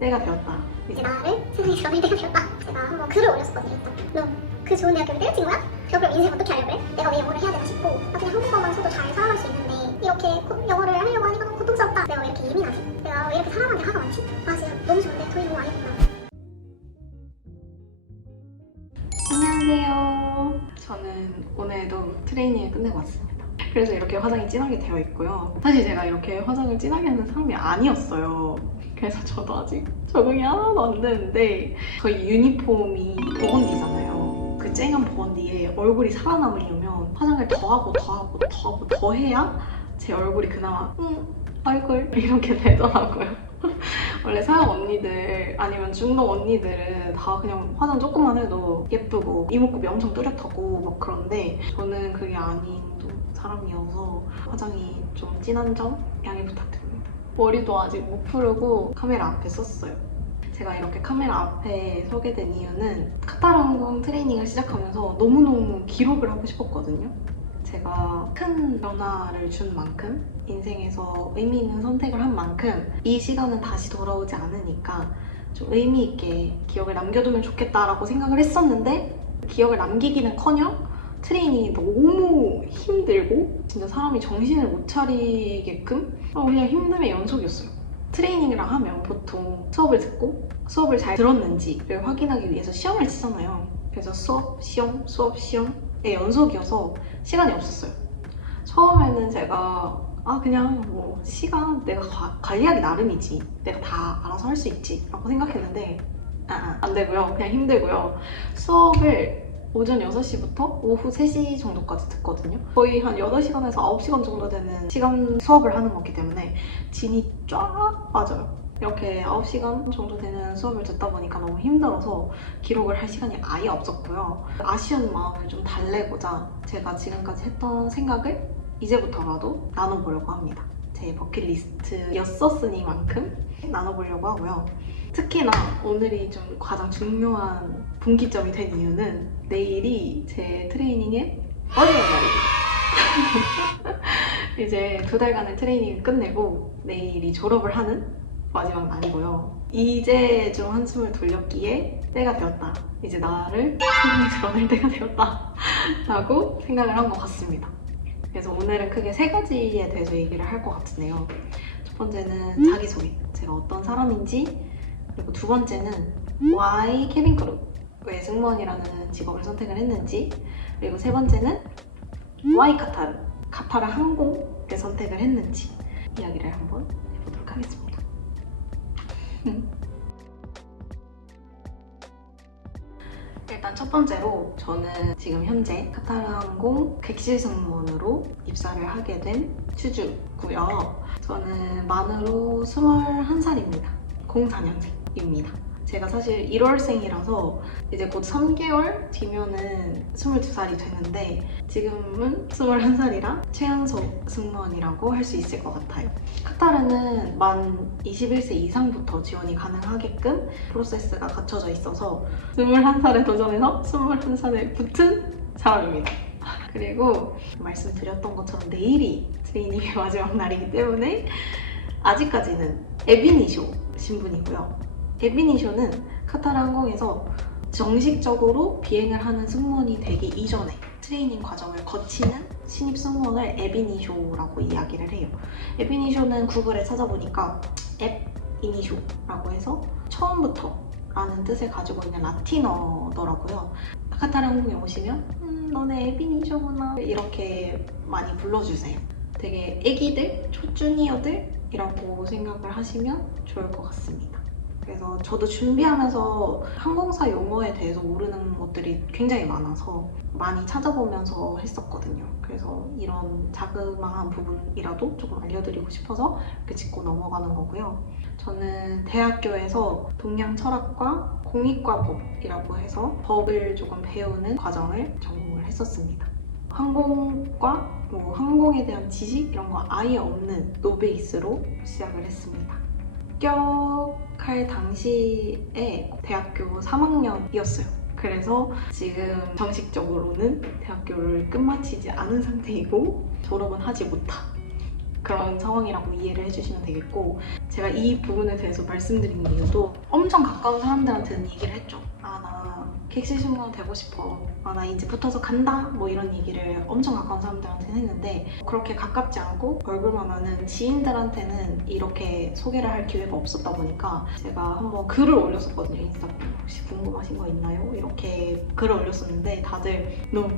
때가 되었다. 이제 나를 세상에 들어갈 때가 되었다. 제가 한번 글을 올렸었거든요. 너 그 좋은 대학교를 때려친 거야? 저 그럼 인생 어떻게 하려고 그래? 내가 왜 영어를 해야 되나 싶고 그냥 한국어만 써도 잘 살아갈 수 있는데 이렇게 영어를 하려고 하니까 너무 고통스럽다. 내가 왜 이렇게 예민하지? 내가 왜 이렇게 사람한테 화가 많지? 아 진짜 너무 좋은데 더 이상 아니구나. 안녕하세요. 저는 오늘도 트레이닝을 끝내고 왔습니다. 그래서 이렇게 화장이 진하게 되어 있고요. 사실 제가 이렇게 화장을 진하게 하는 사람이 아니었어요. 그래서 저도 아직 적응이 하나도 안 되는데 저희 유니폼이 버건디잖아요. 그 쨍한 버건디에 얼굴이 살아남으려면 화장을 더 해야 제 얼굴이 그나마 얼굴 이렇게 되더라고요. 원래 서양 언니들 아니면 중동 언니들은 다 그냥 화장 조금만 해도 예쁘고 이목구비 엄청 뚜렷하고 막 그런데 저는 그게 아닌 사람이어서 화장이 좀 진한 점 양해 부탁드립니다. 머리도 아직 못 풀고 카메라 앞에 섰어요. 제가 이렇게 카메라 앞에 서게 된 이유는 카타르 항공 트레이닝을 시작하면서 너무너무 기록을 하고 싶었거든요. 제가 큰 변화를 준 만큼 인생에서 의미 있는 선택을 한 만큼 이 시간은 다시 돌아오지 않으니까 좀 의미 있게 기억을 남겨두면 좋겠다라고 생각을 했었는데 기억을 남기기는커녕 트레이닝이 너무 힘들고 진짜 사람이 정신을 못 차리게끔 그냥 힘듦의 연속이었어요. 트레이닝이라 하면 보통 수업을 듣고 수업을 잘 들었는지를 확인하기 위해서 시험을 치잖아요. 그래서 수업, 시험, 시험의 연속이어서 시간이 없었어요. 처음에는 제가 그냥 뭐 시간 내가 관리하기 나름이지, 내가 다 알아서 할 수 있지 라고 생각했는데 안 되고요. 그냥 힘들고요. 수업을 오전 6시부터 오후 3시 정도까지 듣거든요. 거의 한 8시간에서 9시간 정도 되는 시간 수업을 하는 거기 때문에 진이 쫙 빠져요. 이렇게 9시간 정도 되는 수업을 듣다 보니까 너무 힘들어서 기록을 할 시간이 아예 없었고요. 아쉬운 마음을 좀 달래고자 제가 지금까지 했던 생각을 이제부터라도 나눠보려고 합니다. 제 버킷리스트였었으니만큼 나눠보려고 하고요. 특히나 오늘이 좀 가장 중요한 분기점이 된 이유는 내일이 제 트레이닝의 마지막 날입니다. 이제 2달간의 트레이닝을 끝내고 내일이 졸업을 하는 마지막 날이고요. 이제 좀 한숨을 돌렸기에 때가 되었다. 이제 나를 세상에 드러낼 때가 되었다 라고 생각을 한 것 같습니다. 그래서 오늘은 크게 3가지에 대해서 얘기를 할 것 같은데요. 첫 번째는 자기소개, 제가 어떤 사람인지, 그리고 두 번째는 why 케빈 크루, 왜 승무원이라는 직업을 선택을 했는지, 그리고 세 번째는 why 카타르 항공을 선택을 했는지 이야기를 한번 해보도록 하겠습니다. 일단 첫 번째로 저는 지금 현재 카타르 항공 객실 승무원으로 입사를 하게 된 추주고요. 저는 만으로 21살입니다. 04년생입니다. 제가 사실 1월생이라서 이제 곧 3개월 뒤면은 22살이 되는데 지금은 21살이라 최연소 승무원이라고 할 수 있을 것 같아요. 카타르는 만 21세 이상부터 지원이 가능하게끔 프로세스가 갖춰져 있어서 21살에 도전해서 21살에 붙은 사람입니다. 그리고 말씀드렸던 것처럼 내일이 트레이닝의 마지막 날이기 때문에 아직까지는 에비니쇼 신분이고요. 에비니쇼는 카타르 항공에서 정식적으로 비행을 하는 승무원이 되기 이전에 트레이닝 과정을 거치는 신입 승무원을 에비니쇼라고 이야기를 해요. 에비니쇼는 구글에 찾아보니까 앱이니쇼라고 해서 처음부터 라는 뜻을 가지고 있는 라틴어더라고요. 카타르 항공에 오시면 너네 에비니쇼구나 이렇게 많이 불러주세요. 되게 애기들, 초주니어들이라고 생각을 하시면 좋을 것 같습니다. 그래서 저도 준비하면서 항공사 용어에 대해서 모르는 것들이 굉장히 많아서 많이 찾아보면서 했었거든요. 그래서 이런 자그마한 부분이라도 조금 알려드리고 싶어서 이렇게 짚고 넘어가는 거고요. 저는 대학교에서 동양 철학과 공익과법이라고 해서 법을 조금 배우는 과정을 전공을 했었습니다. 항공과 항공에 대한 지식 이런 거 아예 없는 노베이스로 시작을 했습니다. 합격할 당시에 대학교 3학년이었어요. 그래서 지금 정식적으로는 대학교를 끝마치지 않은 상태이고 졸업은 하지 못한 그런 상황이라고 이해를 해주시면 되겠고 제가 이 부분에 대해서 말씀드리는 이유도 엄청 가까운 사람들한테는 얘기를 했죠. 나 객실신문 되고 싶어. 나 이제 붙어서 간다. 뭐 이런 얘기를 엄청 가까운 사람들한테는 했는데 그렇게 가깝지 않고 얼굴만 아는 지인들한테는 이렇게 소개를 할 기회가 없었다 보니까 제가 한번 글을 올렸었거든요. 인스타그램. 혹시 궁금하신 거 있나요? 이렇게 글을 올렸었는데 다들 너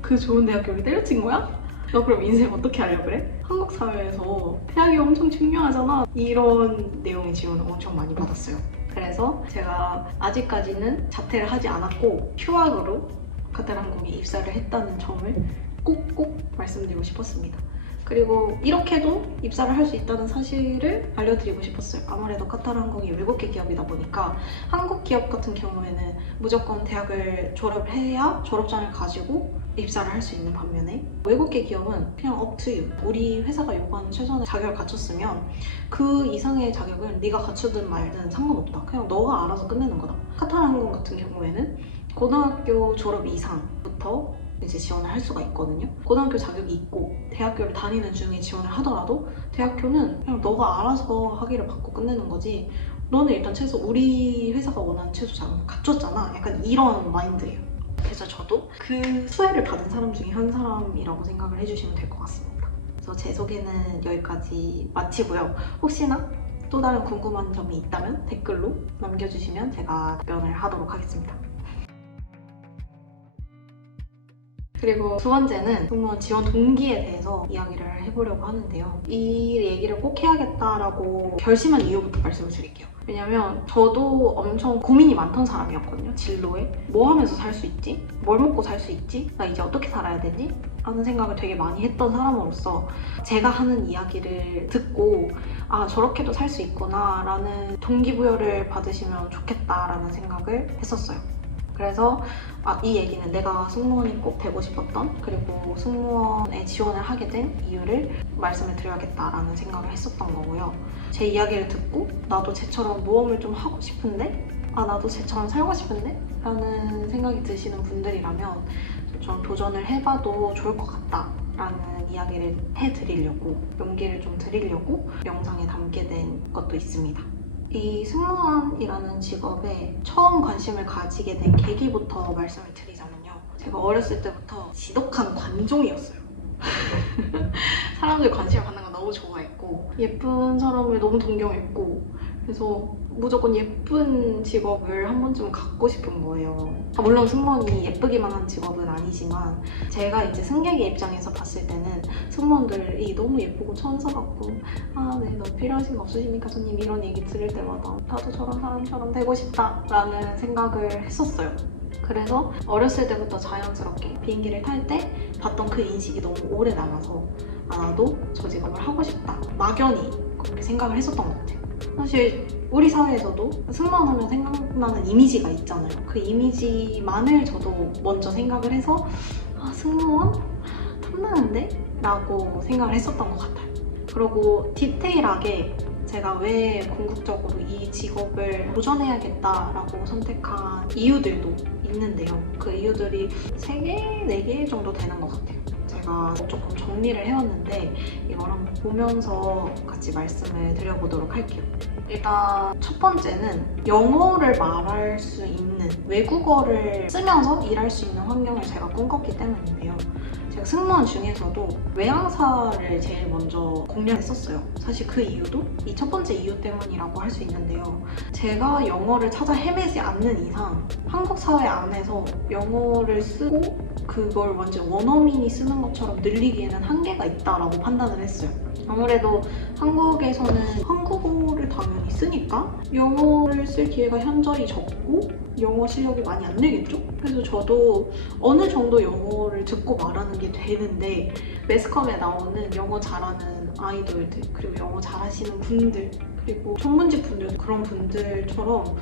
그 좋은 대학교를 때려친 거야? 너 그럼 인생 어떻게 하려고 그래? 한국 사회에서 대학이 엄청 중요하잖아. 이런 내용의 지원을 엄청 많이 받았어요. 그래서 제가 아직까지는 자퇴를 하지 않았고 휴학으로 카타르항공에 입사를 했다는 점을 꼭꼭 말씀드리고 싶었습니다. 그리고 이렇게도 입사를 할 수 있다는 사실을 알려드리고 싶었어요. 아무래도 카타르항공이 외국계 기업이다 보니까 한국 기업 같은 경우에는 무조건 대학을 졸업을 해야 졸업장을 가지고 입사를 할 수 있는 반면에 외국계 기업은 그냥 up to you. 우리 회사가 요구하는 최선의 자격을 갖췄으면 그 이상의 자격은 네가 갖추든 말든 상관없다. 그냥 너가 알아서 끝내는 거다. 카타르항공 같은 경우에는 고등학교 졸업 이상부터 이제 지원을 할 수가 있거든요. 고등학교 자격이 있고 대학교를 다니는 중에 지원을 하더라도 대학교는 그냥 너가 알아서 학위를 받고 끝내는 거지 너는 일단 최소 우리 회사가 원하는 최소 자격을 갖췄잖아. 약간 이런 마인드예요. 그래서 저도 그 수혜를 받은 사람 중에 한 사람이라고 생각을 해주시면 될 것 같습니다. 그래서 제 소개는 여기까지 마치고요. 혹시나 또 다른 궁금한 점이 있다면 댓글로 남겨주시면 제가 답변을 하도록 하겠습니다. 그리고 두 번째는 승무원 지원 동기에 대해서 이야기를 해보려고 하는데요. 이 얘기를 꼭 해야겠다라고 결심한 이유부터 말씀을 드릴게요. 왜냐면 저도 엄청 고민이 많던 사람이었거든요. 진로에 뭐 하면서 살 수 있지? 뭘 먹고 살 수 있지? 나 이제 어떻게 살아야 되지? 라는 생각을 되게 많이 했던 사람으로서 제가 하는 이야기를 듣고 저렇게도 살 수 있구나 라는 동기부여를 받으시면 좋겠다라는 생각을 했었어요. 그래서 이 얘기는 내가 승무원이 꼭 되고 싶었던 그리고 승무원에 지원을 하게 된 이유를 말씀을 드려야겠다라는 생각을 했었던 거고요. 제 이야기를 듣고 나도 쟤처럼 모험을 좀 하고 싶은데 나도 쟤처럼 살고 싶은데? 라는 생각이 드시는 분들이라면 좀 도전을 해봐도 좋을 것 같다 라는 이야기를 해드리려고 용기를 좀 드리려고 영상에 담게 된 것도 있습니다. 이 승무원이라는 직업에 처음 관심을 가지게 된 계기부터 말씀을 드리자면요. 제가 어렸을 때부터 지독한 관종이었어요. 사람들 관심을 받는 거 너무 좋아했고 예쁜 사람을 너무 동경했고 그래서 무조건 예쁜 직업을 한 번쯤은 갖고 싶은 거예요. 물론 승무원이 예쁘기만 한 직업은 아니지만 제가 이제 승객의 입장에서 봤을 때는 승무원들이 너무 예쁘고 천사 같고 네, 너무 필요하신 거 없으십니까 손님 이런 얘기 들을 때마다 나도 저런 사람처럼 되고 싶다 라는 생각을 했었어요. 그래서 어렸을 때부터 자연스럽게 비행기를 탈 때 봤던 그 인식이 너무 오래 남아서 나도 저 직업을 하고 싶다 막연히 그렇게 생각을 했었던 것 같아요. 사실 우리 사회에서도 승무원 하면 생각나는 이미지가 있잖아요. 그 이미지만을 저도 먼저 생각을 해서 승무원? 탐나는데? 라고 생각을 했었던 것 같아요. 그리고 디테일하게 제가 왜 궁극적으로 이 직업을 도전해야겠다라고 선택한 이유들도 있는데요. 그 이유들이 3개, 4개 정도 되는 것 같아요. 제가 조금 정리를 해왔는데 이걸 한번 보면서 같이 말씀을 드려보도록 할게요. 일단 첫 번째는 영어를 말할 수 있는 외국어를 쓰면서 일할 수 있는 환경을 제가 꿈꿨기 때문인데요. 제가 승무원 중에서도 외항사를 제일 먼저 공략했었어요. 사실 그 이유도 이 첫 번째 이유 때문이라고 할 수 있는데요. 제가 영어를 찾아 헤매지 않는 이상 한국 사회 안에서 영어를 쓰고 그걸 완전 원어민이 쓰는 것처럼 늘리기에는 한계가 있다라고 판단을 했어요. 아무래도 한국에서는 한국어를 당연히 쓰니까 영어를 쓸 기회가 현저히 적고 영어 실력이 많이 안 늘겠죠? 그래서 저도 어느 정도 영어를 듣고 말하는 게 되는데 매스컴에 나오는 영어 잘하는 아이돌들 그리고 영어 잘하시는 분들 그리고 전문직 분들 그런 분들처럼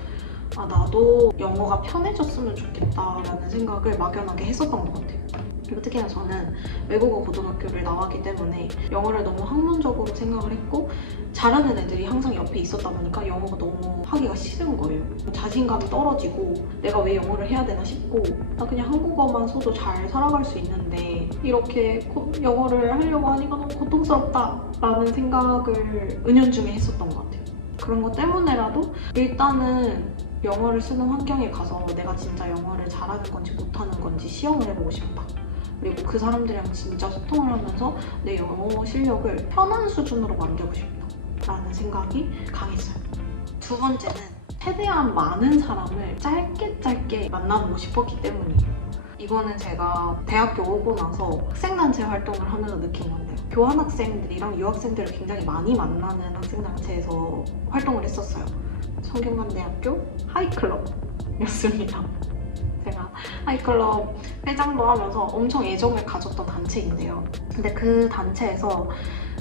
나도 영어가 편해졌으면 좋겠다라는 생각을 막연하게 했었던 것 같아요. 그리고 특히나 저는 외국어 고등학교를 나왔기 때문에 영어를 너무 학문적으로 생각을 했고 잘하는 애들이 항상 옆에 있었다 보니까 영어가 너무 하기가 싫은 거예요. 자신감이 떨어지고 내가 왜 영어를 해야 되나 싶고 나 그냥 한국어만 써도 잘 살아갈 수 있는데 이렇게 영어를 하려고 하니까 너무 고통스럽다 라는 생각을 은연중에 했었던 것 같아요. 그런 것 때문에라도 일단은 영어를 쓰는 환경에 가서 내가 진짜 영어를 잘하는 건지 못하는 건지 시험을 해보고 싶다. 그리고 그 사람들이랑 진짜 소통을 하면서 내 영어 실력을 편한 수준으로 만들고 싶다라는 생각이 강했어요. 두 번째는 최대한 많은 사람을 짧게 만나보고 싶었기 때문이에요. 이거는 제가 대학교 오고 나서 학생단체 활동을 하면서 느낀 건데요. 교환학생들이랑 유학생들을 굉장히 많이 만나는 학생단체에서 활동을 했었어요. 성균관대학교 하이클럽이었습니다. 제가 하이클럽 회장도 하면서 엄청 애정을 가졌던 단체인데요. 근데 그 단체에서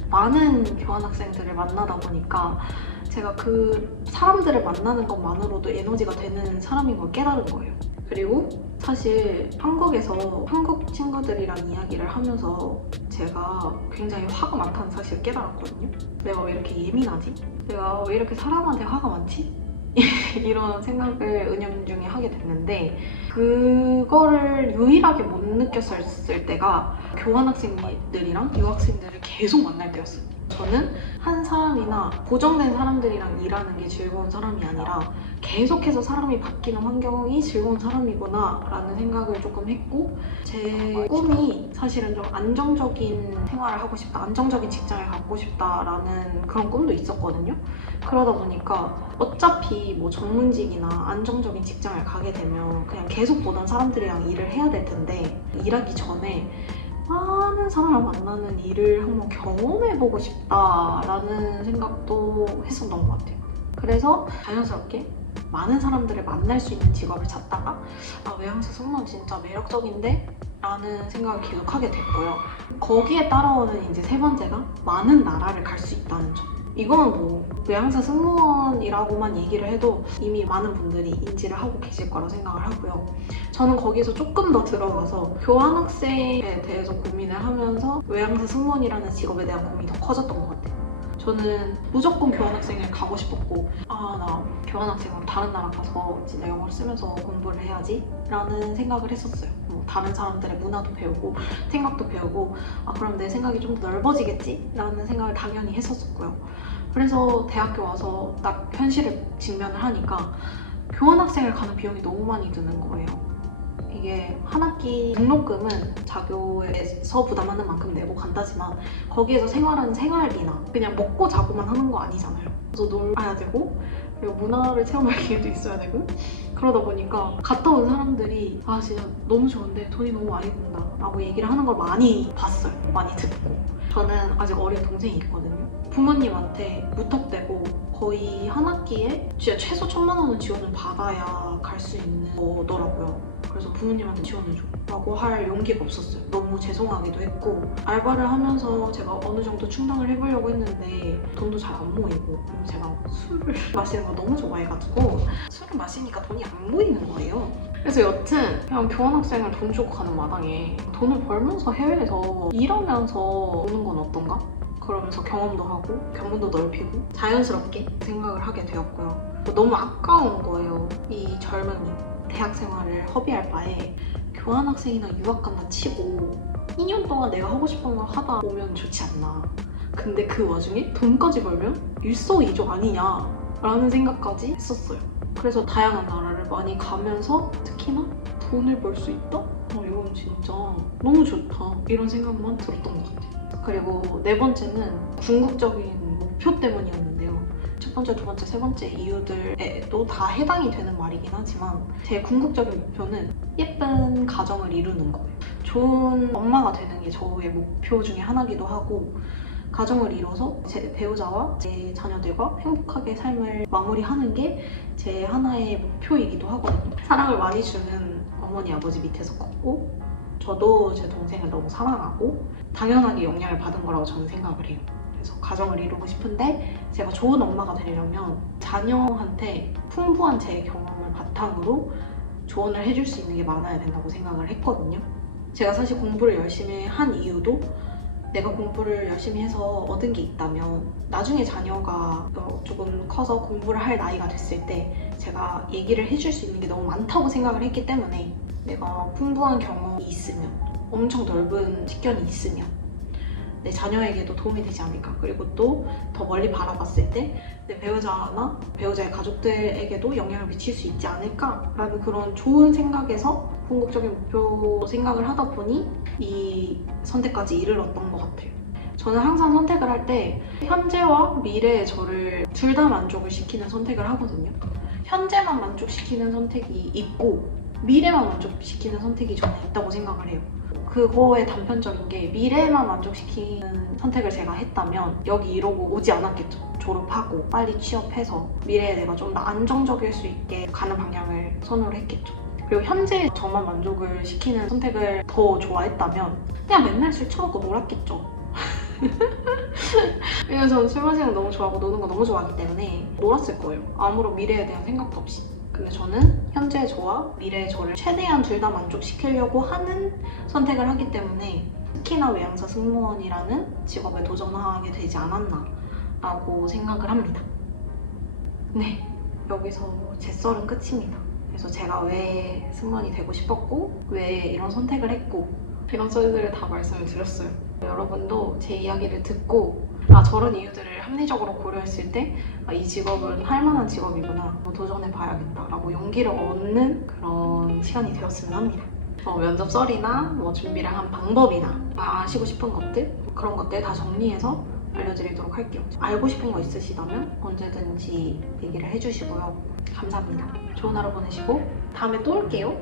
많은 교환학생들을 만나다 보니까 제가 그 사람들을 만나는 것만으로도 에너지가 되는 사람인 걸 깨달은 거예요. 그리고 사실 한국에서 한국 친구들이랑 이야기를 하면서 제가 굉장히 화가 많다는 사실을 깨달았거든요. 내가 왜 이렇게 예민하지? 내가 왜 이렇게 사람한테 화가 많지? 이런 생각을 은연중에 하게 됐는데 그거를 유일하게 못 느꼈을 때가 교환학생들이랑 유학생들을 계속 만날 때였어요. 저는 한 사람이나 고정된 사람들이랑 일하는 게 즐거운 사람이 아니라 계속해서 사람이 바뀌는 환경이 즐거운 사람이구나 라는 생각을 조금 했고 제 꿈이 사실은 좀 안정적인 생활을 하고 싶다, 안정적인 직장을 갖고 싶다라는 그런 꿈도 있었거든요. 그러다 보니까 어차피 뭐 전문직이나 안정적인 직장을 가게 되면 그냥 계속 보던 사람들이랑 일을 해야 될 텐데 일하기 전에 많은 사람을 만나는 일을 한번 경험해보고 싶다라는 생각도 했었던 것 같아요. 그래서 자연스럽게 많은 사람들을 만날 수 있는 직업을 찾다가 외항사 승무원 진짜 매력적인데? 라는 생각을 계속 하게 됐고요. 거기에 따라오는 이제 세 번째가 많은 나라를 갈 수 있다는 점. 이거는 뭐 외항사 승무원이라고만 얘기를 해도 이미 많은 분들이 인지를 하고 계실 거라 생각을 하고요. 저는 거기서 조금 더 들어가서 교환학생에 대해서 고민을 하면서 외항사 승무원이라는 직업에 대한 고민이 더 커졌던 것 같아요. 저는 무조건 교환학생을 가고 싶었고 나 교환학생으로 다른 나라 가서 진짜 영어를 쓰면서 공부를 해야지 라는 생각을 했었어요. 다른 사람들의 문화도 배우고 생각도 배우고 그럼 내 생각이 좀 더 넓어지겠지? 라는 생각을 당연히 했었고요. 그래서 대학교 와서 딱 현실을 직면을 하니까 교환학생을 가는 비용이 너무 많이 드는 거예요. 이게 한 학기 등록금은 자교에서 부담하는 만큼 내고 간다지만 거기에서 생활하는 생활비나 그냥 먹고 자고만 하는 거 아니잖아요. 그래서 놀아야 되고 그리고 문화를 체험할 기회도 있어야 되고 그러다 보니까 갔다 온 사람들이 진짜 너무 좋은데 돈이 너무 많이 든다 라고 얘기를 하는 걸 많이 봤어요. 많이 듣고. 저는 아직 어린 동생이 있거든요. 부모님한테 무턱대고 거의 한 학기에 진짜 최소 1,000만 원은 지원을 받아야 갈 수 있는 거더라고요. 그래서 부모님한테 지원해줘 라고 할 용기가 없었어요. 너무 죄송하기도 했고 알바를 하면서 제가 어느 정도 충당을 해보려고 했는데 돈도 잘 안 모이고 제가 술을 마시는 거 너무 좋아해가지고 술을 마시니까 돈이 안 모이는 거예요. 그래서 여튼 그냥 교환학생을 돈 주고 가는 마당에 돈을 벌면서 해외에서 일하면서 오는 건 어떤가? 그러면서 경험도 하고 견문도 넓히고 자연스럽게 생각을 하게 되었고요. 너무 아까운 거예요. 이 젊은이 대학 생활을 허비할 바에 교환학생이나 유학 간다 치고 2년 동안 내가 하고 싶은 걸 하다 보면 좋지 않나. 근데 그 와중에 돈까지 벌면 일석이조 아니냐라는 생각까지 했었어요. 그래서 다양한 나라를 많이 가면서 특히나 돈을 벌 수 있다? 이건 진짜 너무 좋다 이런 생각만 들었던 것 같아요. 그리고 네 번째는 궁극적인 목표 때문이었는데요. 첫 번째, 두 번째, 세 번째 이유들에도 다 해당이 되는 말이긴 하지만 제 궁극적인 목표는 예쁜 가정을 이루는 거예요. 좋은 엄마가 되는 게 저의 목표 중에 하나기도 하고 가정을 이뤄서 제 배우자와 제 자녀들과 행복하게 삶을 마무리하는 게 제 하나의 목표이기도 하거든요. 사랑을 많이 주는 어머니, 아버지 밑에서 컸고 저도 제 동생을 너무 사랑하고 당연하게 영향을 받은 거라고 저는 생각을 해요. 그래서 가정을 이루고 싶은데 제가 좋은 엄마가 되려면 자녀한테 풍부한 제 경험을 바탕으로 조언을 해줄 수 있는 게 많아야 된다고 생각을 했거든요. 제가 사실 공부를 열심히 한 이유도 내가 공부를 열심히 해서 얻은 게 있다면 나중에 자녀가 조금 커서 공부를 할 나이가 됐을 때 제가 얘기를 해줄 수 있는 게 너무 많다고 생각을 했기 때문에 내가 풍부한 경험이 있으면 엄청 넓은 식견이 있으면 내 자녀에게도 도움이 되지 않을까. 그리고 또 더 멀리 바라봤을 때 내 배우자나 배우자의 가족들에게도 영향을 미칠 수 있지 않을까라는 그런 좋은 생각에서 궁극적인 목표 생각을 하다 보니 이 선택까지 이르렀던 것 같아요. 저는 항상 선택을 할 때 현재와 미래의 저를 둘 다 만족을 시키는 선택을 하거든요. 현재만 만족시키는 선택이 있고 미래만 만족시키는 선택이 저는 있다고 생각을 해요. 그거의 단편적인 게 미래만 만족시키는 선택을 제가 했다면 여기 이러고 오지 않았겠죠. 졸업하고 빨리 취업해서 미래에 내가 좀 더 안정적일 수 있게 가는 방향을 선호를 했겠죠. 그리고 현재 저만 만족을 시키는 선택을 더 좋아했다면 그냥 맨날 술 처먹고 놀았겠죠. 왜냐면 저는 술 마시는 거 너무 좋아하고 노는 거 너무 좋아하기 때문에 놀았을 거예요. 아무런 미래에 대한 생각도 없이. 근데 저는 현재 저와 미래의 저를 최대한 둘 다 만족시키려고 하는 선택을 하기 때문에 특히나 외양사 승무원이라는 직업에 도전하게 되지 않았나 라고 생각을 합니다. 네, 여기서 제 썰은 끝입니다. 그래서 제가 왜 승무원이 되고 싶었고 왜 이런 선택을 했고 이런 썰들을 다 말씀을 드렸어요. 여러분도 제 이야기를 듣고 저런 이유들을 합리적으로 고려했을 때 이 직업은 할 만한 직업이구나, 도전해봐야겠다 라고 용기를 얻는 그런 시간이 되었으면 합니다. 면접 썰이나 준비를 한 방법이나 아시고 싶은 것들 그런 것들 다 정리해서 알려드리도록 할게요. 알고 싶은 거 있으시다면 언제든지 얘기를 해주시고요. 감사합니다. 좋은 하루 보내시고 다음에 또 올게요.